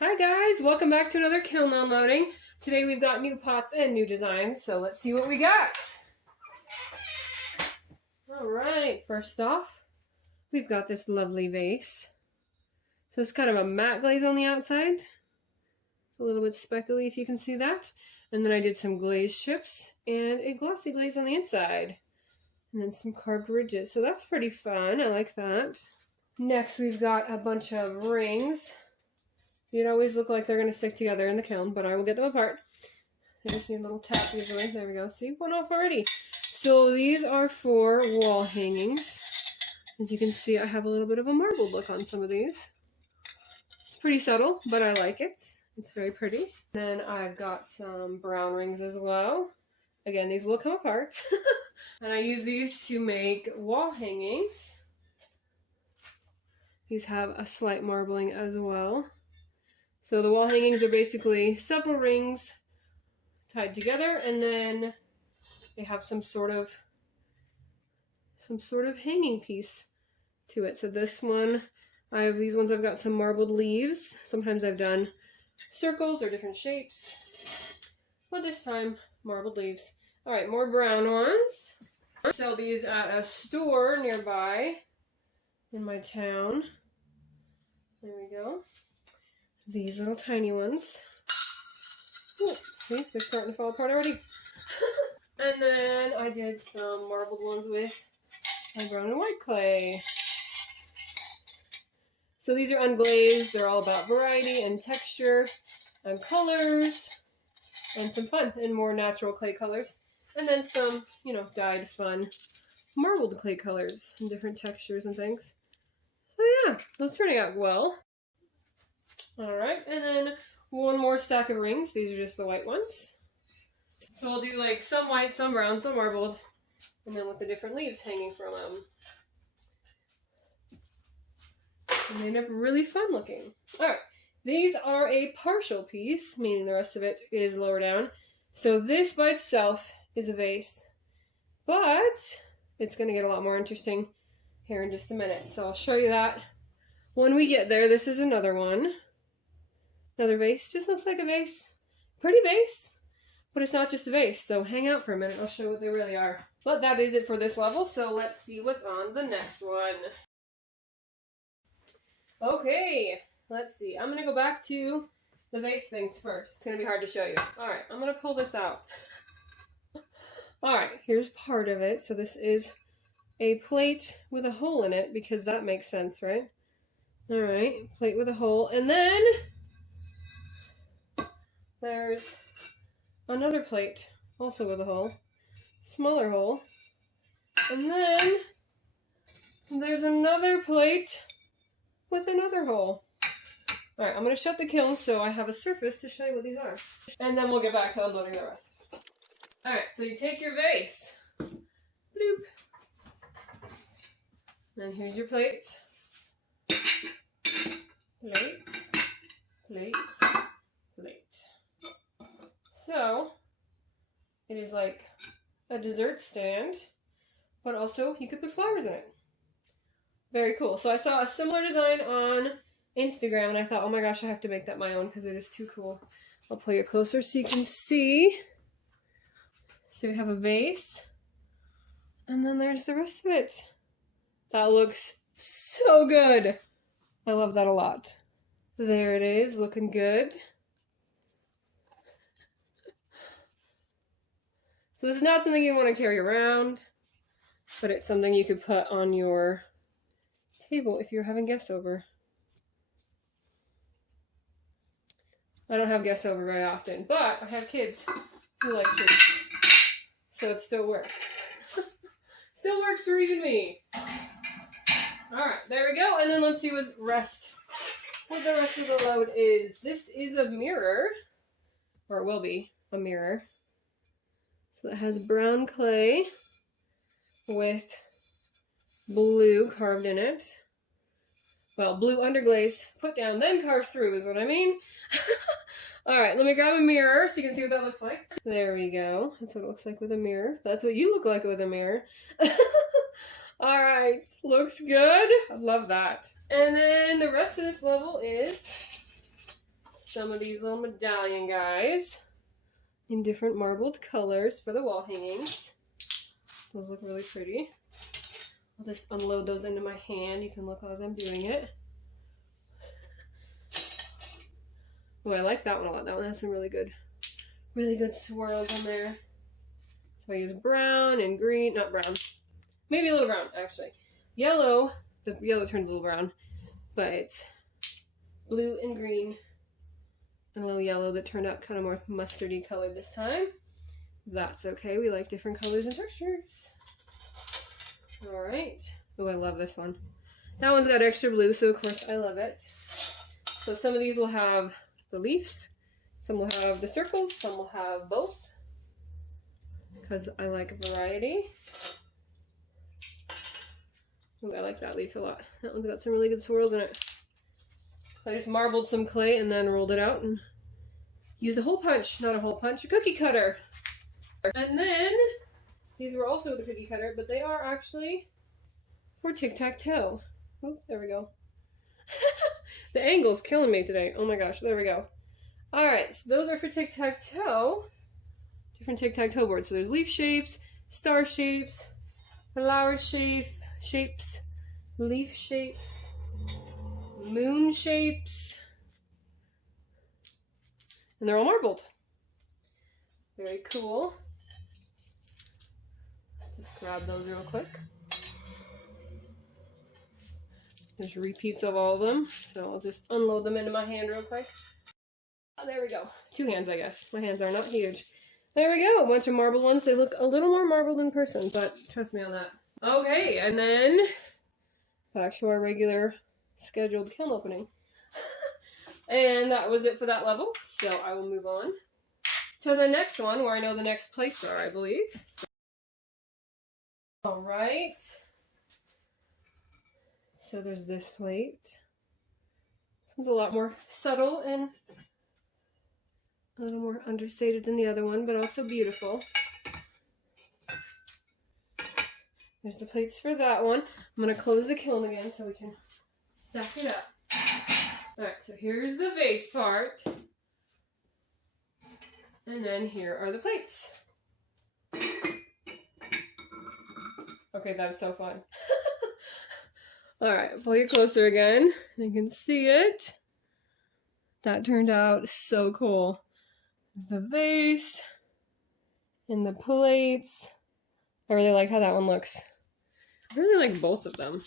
Hi guys, welcome back to another kiln unloading. Today we've got new pots and new designs, so let's see what we got. Alright, first off, we've got this lovely vase. So it's kind of a matte glaze on the outside. It's a little bit speckly if you can see that. And then I did some glaze chips and a glossy glaze on the inside. And then some carved ridges, so that's pretty fun, I like that. Next we've got a bunch of rings. They'd always look like they're going to stick together in the kiln, but I will get them apart. They just need a little tap usually. There we go. See, one off already. So these are for wall hangings. As you can see, I have a little bit of a marbled look on some of these. It's pretty subtle, but I like it. It's very pretty. Then I've got some brown rings as well. Again, these will come apart. And I use these to make wall hangings. These have a slight marbling as well. So the wall hangings are basically several rings tied together, and then they have some sort of hanging piece to it. So this one, these ones I've got some marbled leaves. Sometimes I've done circles or different shapes, but this time marbled leaves. All right, more brown ones. I sell these at a store nearby in my town. There we go. These little tiny ones. Ooh, see, they're starting to fall apart already. And then I did some marbled ones with my brown and white clay. So these are unglazed. They're all about variety and texture and colors and some fun and more natural clay colors. And then some, dyed fun marbled clay colors and different textures and things. So yeah, those turning out well. Alright, and then one more stack of rings. These are just the white ones. So I'll do like some white, some brown, some marbled, and then with the different leaves hanging from them. And they end up really fun looking. Alright, these are a partial piece, meaning the rest of it is lower down. So this by itself is a vase, but it's going to get a lot more interesting here in just a minute. So I'll show you that when we get there. This is another one. Another vase. Just looks like a vase. Pretty vase, but it's not just a vase. So hang out for a minute. I'll show you what they really are. But that is it for this level. So let's see what's on the next one. Okay, let's see. I'm going to go back to the vase things first. It's going to be hard to show you. Alright, I'm going to pull this out. Alright, here's part of it. So this is a plate with a hole in it because that makes sense, right? Alright, plate with a hole. And then there's another plate, also with a hole, smaller hole, and then there's another plate with another hole. Alright, I'm going to shut the kiln so I have a surface to show you what these are. And then we'll get back to unloading the rest. Alright, so you take your vase. Bloop. And here's your plates. Plate. Plate. Plate. So, it is like a dessert stand, but also you could put flowers in it. Very cool. So I saw a similar design on Instagram, and I thought, oh my gosh, I have to make that my own because it is too cool. I'll pull you closer so you can see. So we have a vase, and then there's the rest of it. That looks so good. I love that a lot. There it is, looking good. So this is not something you want to carry around, but it's something you could put on your table if you're having guests over. I don't have guests over very often, but I have kids who like treats, so it still works. Still works for even me. Alright, there we go, and then let's see what the rest of the load is. This is a mirror, or it will be a mirror. So it has brown clay with blue carved in it. Well, blue underglaze put down, then carved through is what I mean. Alright, let me grab a mirror so you can see what that looks like. There we go. That's what it looks like with a mirror. That's what you look like with a mirror. Alright, looks good. I love that. And then the rest of this level is some of these little medallion guys in different marbled colors for the wall hangings. Those look really pretty. I'll just unload those into my hand. You can look as I'm doing it. Oh, I like that one a lot. That one has some really good swirls on there. So I use brown and green, not brown, maybe a little brown actually. Yellow, the yellow turns a little brown, but it's blue and green and a little yellow that turned out kind of more mustardy colored this time. That's okay, we like different colors and textures. All right. Oh, I love this one. That one's got extra blue, so of course I love it. So some of these will have the leaves, some will have the circles, some will have both, because I like variety. Ooh, I like that leaf a lot. That one's got some really good swirls in it. I just marbled some clay and then rolled it out and used a hole punch, not a hole punch, a cookie cutter. And then these were also with a cookie cutter, but they are actually for tic-tac-toe. Oh, there we go. The angle's killing me today. Oh my gosh, there we go. Alright, so those are for tic-tac-toe. Different tic-tac-toe boards. So there's leaf shapes, star shapes, flower shapes, leaf shapes, moon shapes, and they're all marbled. Very cool. Just grab those real quick. There's repeats of all of them, so I'll just unload them into my hand real quick. Oh, there we go. 2 hands, I guess. My hands are not huge. There we go. A bunch of marbled ones. They look a little more marbled in person, but trust me on that. Okay, and then back to our regular scheduled kiln opening. And that was it for that level, so I will move on to the next one where I know the next plates are, I believe. All right. So there's this plate. This one's a lot more subtle and a little more understated than the other one, but also beautiful. There's the plates for that one. I'm going to close the kiln again so we can stack it up. Alright, so here's the vase part. And then here are the plates. Okay, that's so fun. Alright, pull you closer again. You can see it. That turned out so cool. The vase and the plates. I really like how that one looks. I really like both of them.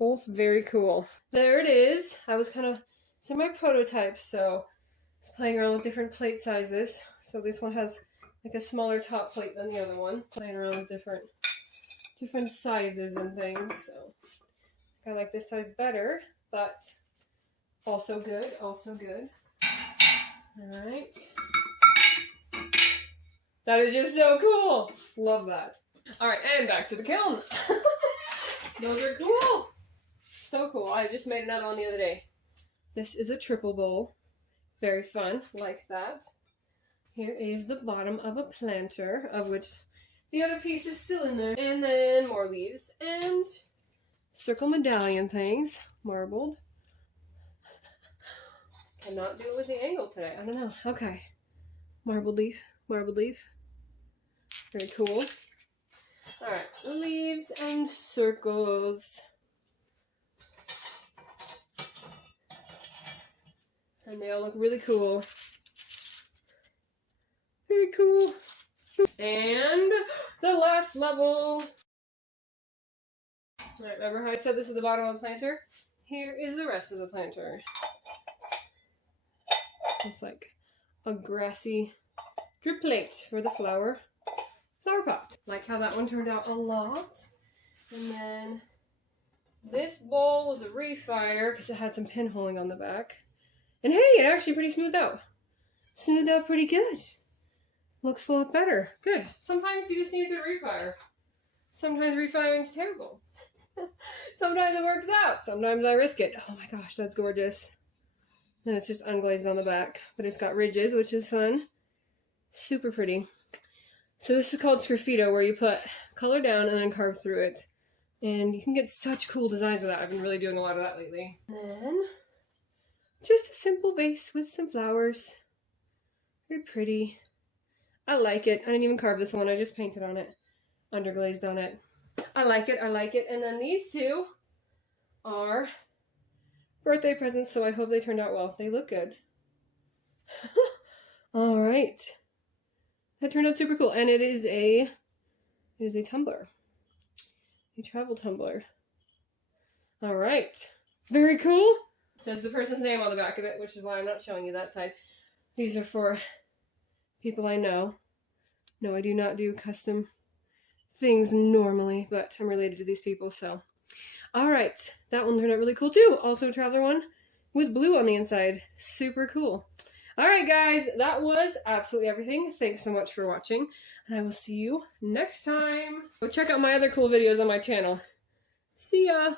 Both very cool. There it is. I was kind of, it's in my prototype, so I was playing around with different plate sizes. So this one has like a smaller top plate than the other one. Playing around with different sizes and things. So I like this size better, but also good, also good. Alright. That is just so cool. Love that. Alright, and back to the kiln. Those are cool. So cool. I just made another one the other day. This is a triple bowl. Very fun. Like that. Here is the bottom of a planter, of which the other piece is still in there. And then more leaves and circle medallion things. Marbled. Cannot do it with the angle today. I don't know. Okay. Marbled leaf. Marbled leaf. Very cool. Alright. Leaves and circles. And they all look really cool. Very cool. And the last level. Alright, remember how I said this is the bottom of the planter? Here is the rest of the planter. It's like a grassy drip plate for the flower pot. Like how that one turned out a lot. And then this bowl was a refire because it had some pinholing on the back. And hey, it actually pretty smoothed out. Smoothed out pretty good. Looks a lot better. Good. Sometimes you just need a good refire. Sometimes refiring's terrible. Sometimes it works out. Sometimes I risk it. Oh my gosh, that's gorgeous. And it's just unglazed on the back. But it's got ridges, which is fun. Super pretty. So this is called sgraffito, where you put color down and then carve through it. And you can get such cool designs with that. I've been really doing a lot of that lately. And then just a simple vase with some flowers. Very pretty. I like it. I didn't even carve this one. I just painted on it. Underglazed on it. I like it. I like it. And then these two are birthday presents, so I hope they turned out well. They look good. All right. That turned out super cool. And it is a tumbler. A travel tumbler. All right. Very cool. It says the person's name on the back of it, which is why I'm not showing you that side. These are for people I know. No, I do not do custom things normally, but I'm related to these people, so. All right. That one turned out really cool too. Also a traveler one with blue on the inside. Super cool. All right, guys. That was absolutely everything. Thanks so much for watching, and I will see you next time. Go check out my other cool videos on my channel. See ya!